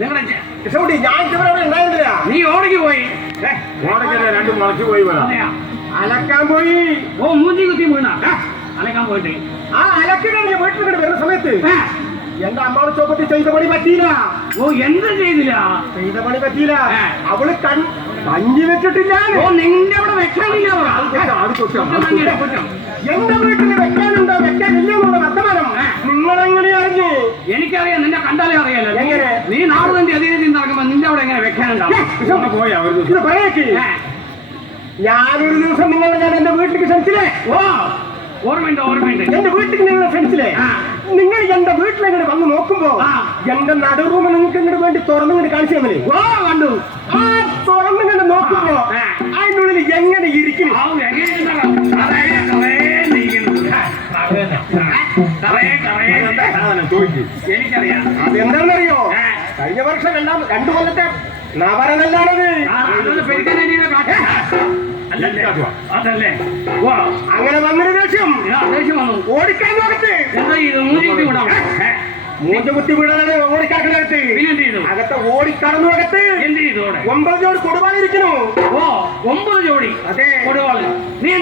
നിങ്ങളുടെ ഞാൻ ഇതുവരെ ഉണ്ടായിരുന്നില്ല. നീ ഓടയ്ക്ക് പോയി. ഓടയ്ക്കല്ലേ രണ്ടും മുളച്ചു പോയി അലക്കാൻ പോയി. ഓ മൂഞ്ചി കുത്തി വീണ അലക്കാൻ പോയിട്ട് ആ അലക്കി കഴിഞ്ഞ വീട്ടിൽ വരുന്ന സമയത്ത് എന്റെ അമ്മാവ് ചോപ്പത്തി ചെയ്ത പണി പറ്റിയില്ല. ഓ എന്ത് ചെയ്തില്ല? ചെയ്ത പണി പറ്റിയില്ല. അവള് കഞ്ഞി വെച്ചിട്ടില്ല. ഓ നിന്റെ അവിടെ വെക്കാനില്ല. എന്റെ വീട്ടിൽ വെക്കാനുണ്ടോ വെക്കാനില്ലെന്നുള്ള വർത്തമാനം നിങ്ങളെങ്ങനെ അറിഞ്ഞു? എനിക്കറിയാം, നിന്നെ കണ്ടാലേ അറിയാലോ. എങ്ങനെ? നീ നാടുതന്റെ അധീനത്തിൽ നടക്കുമ്പോ നിന്റെ അവിടെ എങ്ങനെ വെക്കാനുണ്ടാവും? പോയാ പറയേക്ക്. ഞാനൊരു ദിവസം നിങ്ങളെ ഞാൻ എന്റെ വീട്ടിലേക്ക് ക്ഷണിച്ചില്ലേ? ഓ ഓർമ്മയുണ്ട്. എന്റെ വീട്ടിൽ നിങ്ങളെ ക്ഷണിച്ചില്ലേ? നിങ്ങൾ എന്റെ വീട്ടിലെങ്ങനെ വന്ന് നോക്കുമ്പോ എന്റെ നടുറൂമ് നിങ്ങൾക്ക് ഇങ്ങോട്ട് വേണ്ടി തുറന്നിങ്ങോട്ട് കാണിച്ചു തന്നെ. ഓ കണ്ടു. ആ തുറന്നിങ്ങോട്ട് നോക്കുമ്പോ അതിനുള്ളിൽ എങ്ങനെ ഇരിക്കുന്നു? എനിക്കറിയാം. അതെന്താണെന്നറിയോ? കഴിഞ്ഞ വർഷം 2 കൊല്ലത്തെ നവരനല്ലാണത്. അതല്ലേ? അങ്ങനെ വന്നൊരു ദേഷ്യം വന്നു. ഓടിക്കാൻ നോക്കത്ത് എന്താ ഇത്? മൂഞ്ചി വിടാം. മൂഞ്ച കുത്തി വീടാണ് ഓടിക്കാക്കകത്ത്. പിന്നെന്ത് ചെയ്തു? അകത്ത് ഓടിക്കടന്നു അകത്ത് എന്ത് ചെയ്തു? 9 ജോഡി കൊടുവാളിരിക്കുന്നു. ഓ 9 ജോഡി അതെ കൊടുവാള്. നീ